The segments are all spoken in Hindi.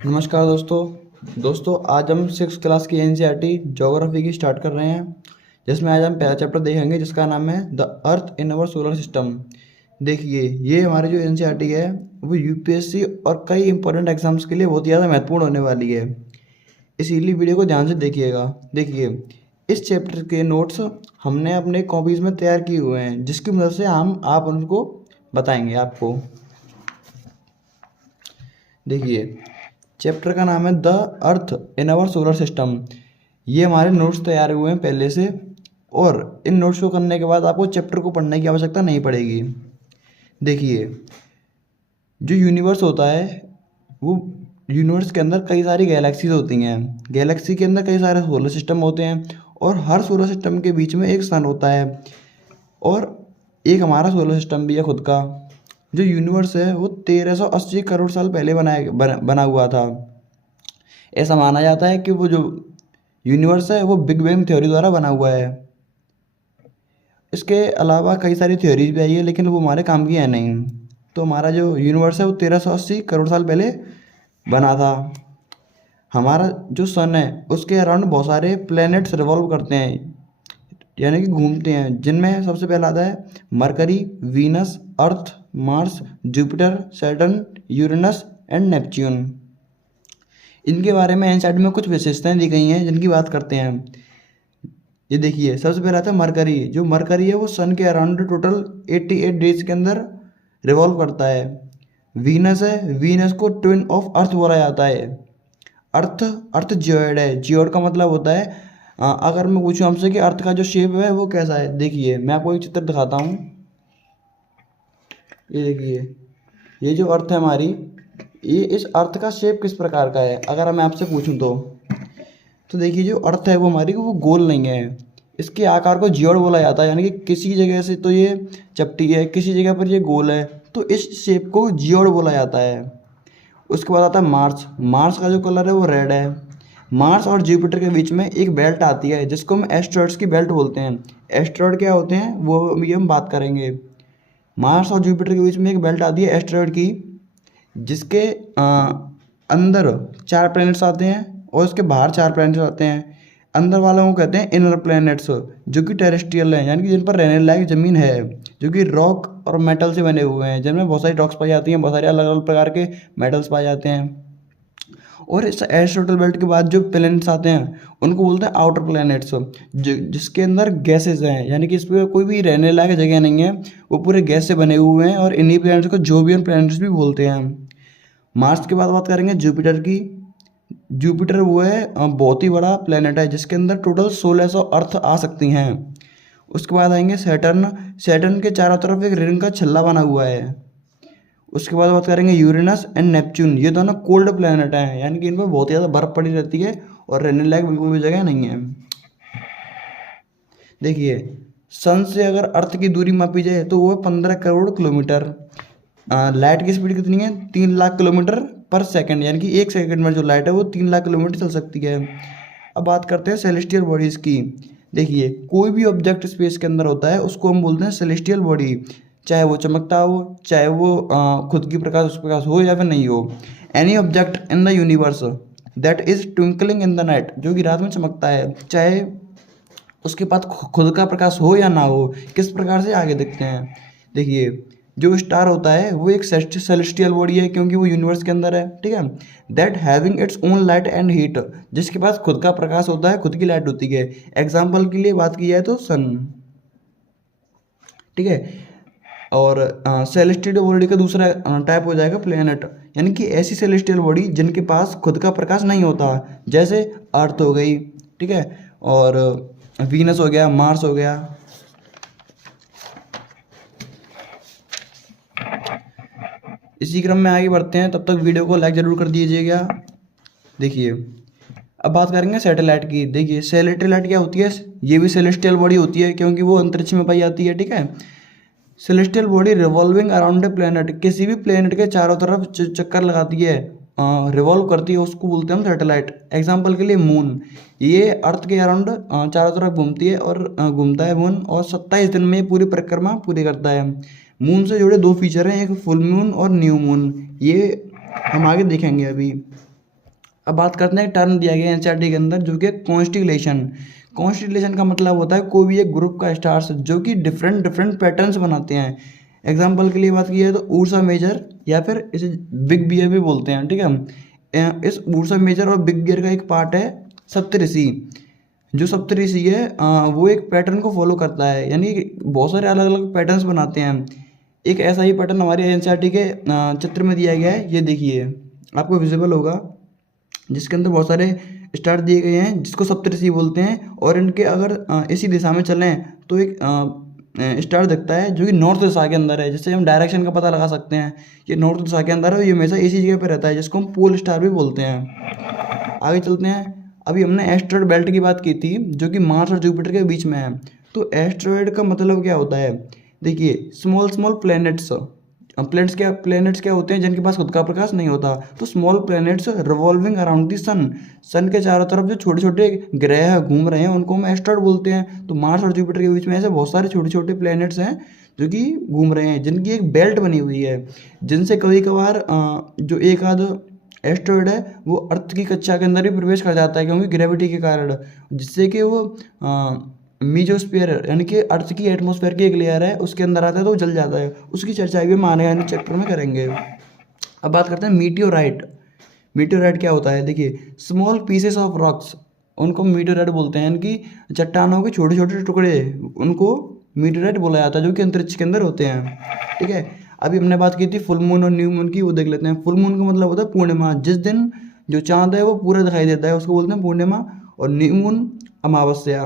नमस्कार दोस्तों आज हम 6 क्लास की एनसीईआरटी ज्योग्राफी की स्टार्ट कर रहे हैं, जिसमें आज हम पहला चैप्टर देखेंगे जिसका नाम है the earth in our solar system. देखिए, ये हमारी जो एनसीईआरटी है वो यूपीएससी और कई इंपॉर्टेंट एग्जाम्स के लिए बहुत ही ज़्यादा महत्वपूर्ण होने वाली है, इसीलिए वीडियो को ध्यान से देखिएगा। देखिए, इस चैप्टर के नोट्स हमने अपने कॉपीज़ में तैयार किए हुए हैं, जिसकी मदद से आप उनको बताएंगे आपको। देखिए, चैप्टर का नाम है the earth in our solar system. ये हमारे नोट्स तैयार हुए हैं पहले से, और इन नोट्स को करने के बाद आपको चैप्टर को पढ़ने की आवश्यकता नहीं पड़ेगी। देखिए, जो यूनिवर्स होता है वो यूनिवर्स के अंदर कई सारी गैलेक्सीज होती हैं। गैलेक्सी के अंदर कई सारे सोलर सिस्टम होते हैं, और हर सोलर सिस्टम के बीच में एक सन होता है, और एक हमारा सोलर सिस्टम भी है खुद का। जो यूनिवर्स है वो 1380 करोड़ साल पहले बना हुआ था। ऐसा माना जाता है कि वो जो यूनिवर्स है वो बिग बैंग थ्योरी द्वारा बना हुआ है। इसके अलावा कई सारी थ्योरीज भी आई है, लेकिन वो हमारे काम की है नहीं। तो हमारा जो यूनिवर्स है वो 1380 करोड़ साल पहले बना था। हमारा जो सन है उसके अराउंड बहुत सारे प्लैनेट्स रिवॉल्व करते हैं, यानी कि घूमते हैं, जिनमें सबसे पहला आता है mercury, Venus, earth, Mars, Jupiter, Saturn, Uranus and Neptune. इनके बारे में एनसीईआरटी में कुछ विशेषताएं दी गई हैं, जिनकी बात करते हैं। ये देखिए, सबसे पहला आता है मरकरी। जो मरकरी है वो सन के अराउंड टोटल 88 डेज के अंदर रिवॉल्व करता है। वीनस है, वीनस को ट्विन ऑफ अर्थ बोला जाता है। अर्थ जियोइड है। जियोइड का मतलब होता है, अगर मैं पूछूं हमसे कि अर्थ का जो शेप है वो कैसा है, देखिए मैं आपको एक चित्र दिखाता हूँ। ये देखिए, ये जो अर्थ है हमारी, ये इस अर्थ का शेप किस प्रकार का है अगर मैं आपसे पूछूं तो देखिए, जो अर्थ है वो हमारी वो गोल नहीं है। इसके आकार को जियोइड बोला जाता है, यानी कि किसी जगह से तो ये चपटी है, किसी जगह पर ये गोल है, तो इस शेप को जियोइड बोला जाता है। उसके बाद आता है मार्स। मार्स का जो कलर है वो रेड है। मार्स और जुपिटर के बीच में एक बेल्ट आती है, जिसको हम एस्टेरॉइड्स की बेल्ट बोलते हैं। एस्टेरॉइड क्या होते हैं वो अभी हम बात करेंगे। मार्स और जुपिटर के बीच में एक बेल्ट आती है एस्टेरॉइड की, जिसके अंदर 4 प्लैनेट्स आते हैं और उसके बाहर 4 प्लैनेट्स आते हैं। अंदर वालों को कहते हैं इनर प्लैनेट्स, जो कि टेरेस्ट्रियल हैं, यानी कि जिन पर रहने लायक ज़मीन है, जो कि रॉक और मेटल से बने हुए हैं, जिनमें बहुत सारी रॉक्स पाई जाती हैं, बहुत सारे अलग अलग प्रकार के मेटल्स पाए जाते हैं। और इस एस्टेरॉयडल बेल्ट के बाद जो प्लैनेट्स आते हैं उनको बोलते हैं आउटर प्लैनेट्स, जिसके अंदर गैसेज हैं, यानी कि इस पर कोई भी रहने लायक जगह नहीं है, वो पूरे गैस से बने हुए हैं, और इन्हीं प्लैनेट्स को जोवियन प्लैनेट्स भी बोलते हैं। मार्स के बाद बात करेंगे जुपिटर की। जुपिटर वो है बहुत ही बड़ा प्लैनेट है, जिसके अंदर टोटल 1600 अर्थ आ सकती हैं। उसके बाद आएंगे सैटर्न। सैटर्न के चारों तरफ एक रिंग का छल्ला बना हुआ है। उसके बाद बात करेंगे यूरेनस एंड नेपच्यून। ये दोनों कोल्ड प्लैनेट हैं, यानी कि इन पर बहुत ही ज़्यादा बर्फ पड़ी रहती है और रहने लायक बिल्कुल भी जगह नहीं है। देखिए, सन से अगर अर्थ की दूरी मापी जाए तो वो 15 करोड़ किलोमीटर। लाइट की स्पीड कितनी है? 3 लाख किलोमीटर पर सेकंड, यानी कि 1 सेकंड में जो लाइट है वो 3 लाख किलोमीटर चल सकती है। अब बात करते हैं सेलेस्टियल बॉडीज़ की। देखिए, कोई भी ऑब्जेक्ट स्पेस के अंदर होता है उसको हम बोलते हैं सेलेस्टियल बॉडी, चाहे वो चमकता हो, चाहे वो खुद की प्रकाश हो या फिर नहीं हो। Any object in the universe that is twinkling in the night, जो कि रात में चमकता है, चाहे उसके पास खुद का प्रकाश हो या ना हो, किस प्रकार से आगे दिखते हैं। देखिए, जो स्टार होता है वो एक सेलेस्टियल बॉडी है, क्योंकि वो यूनिवर्स के अंदर है, ठीक है। That having its own light and heat, जिसके पास खुद का प्रकाश होता है, खुद की लाइट होती है। एग्जाम्पल के लिए बात की जाए तो सन, ठीक है। और सेलेस्टियल बॉडी का दूसरा टाइप हो जाएगा प्लैनेट, यानी कि ऐसी सेलेस्टियल बॉडी जिनके पास खुद का प्रकाश नहीं होता, जैसे अर्थ हो गई, ठीक है, और वीनस हो गया, मार्स हो गया। इसी क्रम में आगे बढ़ते हैं, तब तक वीडियो को लाइक ज़रूर कर दीजिएगा। देखिए, अब बात करेंगे सैटेलाइट की। देखिए, सैटेलाइट क्या होती है? ये भी सेलेस्टियल बॉडी होती है, क्योंकि वो अंतरिक्ष में पाई जाती है, ठीक है। Celestial body revolving around a planet, किसी भी प्लैनेट के चारों तरफ चक्कर लगाती है, रिवॉल्व करती है, उसको बोलते हैं हम सैटेलाइट। एग्जांपल के लिए मून, ये अर्थ के अराउंड चारों तरफ घूमती है और घूमता है मून, और 27 दिन में पूरी परिक्रमा पूरी करता है। मून से जुड़े 2 फीचर हैं, एक फुल मून और न्यू मून, ये हम आगे देखेंगे अभी। अब बात करते हैं, एक टर्म दिया गया एनसीईआरटी के अंदर जो कि कॉन्स्टिलेशन। कॉन्स्टिलेशन का मतलब होता है कोई भी एक ग्रुप का स्टार्स जो कि डिफरेंट डिफरेंट पैटर्न्स बनाते हैं। एग्जाम्पल के लिए बात की है तो उर्सा मेजर या फिर इसे बिग बियर भी बोलते हैं, ठीक है। इस उर्सा मेजर और बिग बियर का एक पार्ट है सप्तऋषि। जो सप्तऋषि है वो एक पैटर्न को फॉलो करता है, यानी बहुत सारे अलग अलग पैटर्न्स बनाते हैं। एक ऐसा ही पैटर्न हमारे एनसीईआरटी के चित्र में दिया गया है, ये देखिए आपको विजिबल होगा, जिसके अंदर बहुत सारे स्टार दिए गए हैं जिसको सप्तऋषि बोलते हैं। और इनके अगर इसी दिशा में चलें तो एक स्टार दिखता है जो कि नॉर्थ दिशा के अंदर है, जिससे हम डायरेक्शन का पता लगा सकते हैं। ये नॉर्थ दिशा के अंदर है, ये हमेशा इसी जगह पर रहता है, जिसको हम पोल स्टार भी बोलते हैं। आगे चलते हैं। अभी हमने एस्टेरॉयड बेल्ट की बात की थी जो कि मार्स और जुपिटर के बीच में है। तो एस्टेरॉयड का मतलब क्या होता है, देखिए स्मॉल स्मॉल प्लैनेट्स। प्लैनेट्स क्या होते हैं जिनके पास खुद का प्रकाश नहीं होता। तो small planets revolving around the sun के चारों तरफ जो छोटे छोटे ग्रह घूम रहे हैं उनको हम एस्टेरॉयड बोलते हैं। तो मार्स और जुपिटर के बीच में ऐसे बहुत सारे छोटे छोटे प्लैनेट्स हैं जो कि घूम रहे हैं, जिनकी एक बेल्ट बनी हुई है, जिनसे कभी कभार जो एक आध एस्टेरॉयड है वो अर्थ की कक्षा के अंदर भी प्रवेश कर जाता है, क्योंकि ग्रेविटी के कारण, जिससे कि वो मीजोस्फीयर यानी कि अर्थ की एटमॉस्फेयर की एक लेयर है उसके अंदर आता है तो वो जल जाता है। उसकी चर्चा भी हम आने वाले चैप्टर में करेंगे। अब बात करते हैं मीटियोराइट। मीटियोराइट क्या होता है, देखिए स्मॉल पीसेस ऑफ रॉक्स, उनको मीटियोराइट बोलते हैं। इनकी चट्टानों के छोटे छोटे टुकड़े, उनको मीटियोराइट बोला जाता है, जो कि अंतरिक्ष के अंदर होते हैं, ठीक है। अभी हमने बात की थी फुल मून और न्यू मून की, वो देख लेते हैं। फुल मून का मतलब होता है पूर्णिमा, जिस दिन जो चांद है वो पूरा दिखाई देता है उसको बोलते हैं पूर्णिमा। और न्यू मून अमावस्या।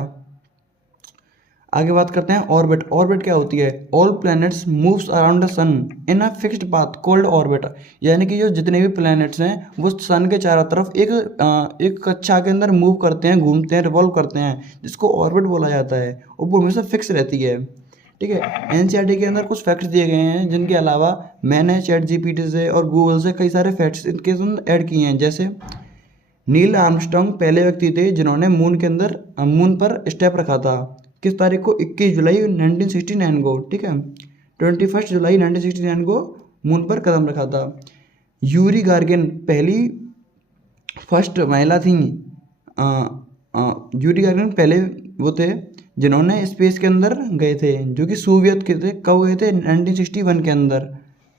आगे बात करते हैं ऑर्बिट। ऑर्बिट क्या होती है, all planets moves around the sun in a fixed path called orbit. यानी कि जो जितने भी प्लैनेट्स हैं वो सन के चारों तरफ एक कक्षा के अंदर मूव करते हैं, घूमते हैं, रिवॉल्व करते हैं, जिसको ऑर्बिट बोला जाता है, और वो हमेशा फिक्स रहती है, ठीक है। एनसीईआरटी के अंदर कुछ फैक्ट्स दिए गए हैं जिनके अलावा मैंने ChatGPT से और गूगल से कई सारे फैक्ट्स इनके अंदर ऐड किए हैं। जैसे नील आर्मस्ट्रांग पहले व्यक्ति थे जिन्होंने मून पर स्टेप रखा था। किस तारीख को, 21 जुलाई 1969 को, ठीक है। 21 जुलाई 1969 को मून पर कदम रखा था। यूरी गार्गिन पहली फर्स्ट महिला थी। यूरी गार्गिन पहले वो थे जिन्होंने स्पेस के अंदर गए थे, जो कि सोवियत के थे। कब गए थे, 1961 के अंदर,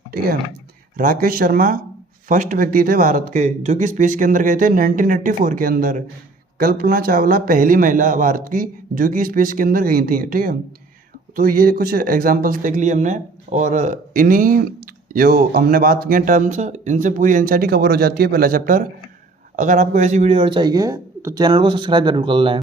ठीक है। राकेश शर्मा फर्स्ट व्यक्ति थे भारत के जो कि स्पेस के अंदर गए थे 1984 के अंदर। कल्पना चावला पहली महिला भारत की जो कि स्पेस के अंदर गई थी, ठीक है। तो ये कुछ एग्जांपल्स देख लिए हमने, और इन्हीं जो हमने बात की टर्म्स, इनसे पूरी एनसीईआरटी कवर हो जाती है पहला चैप्टर। अगर आपको ऐसी वीडियो और चाहिए तो चैनल को सब्सक्राइब जरूर कर लें।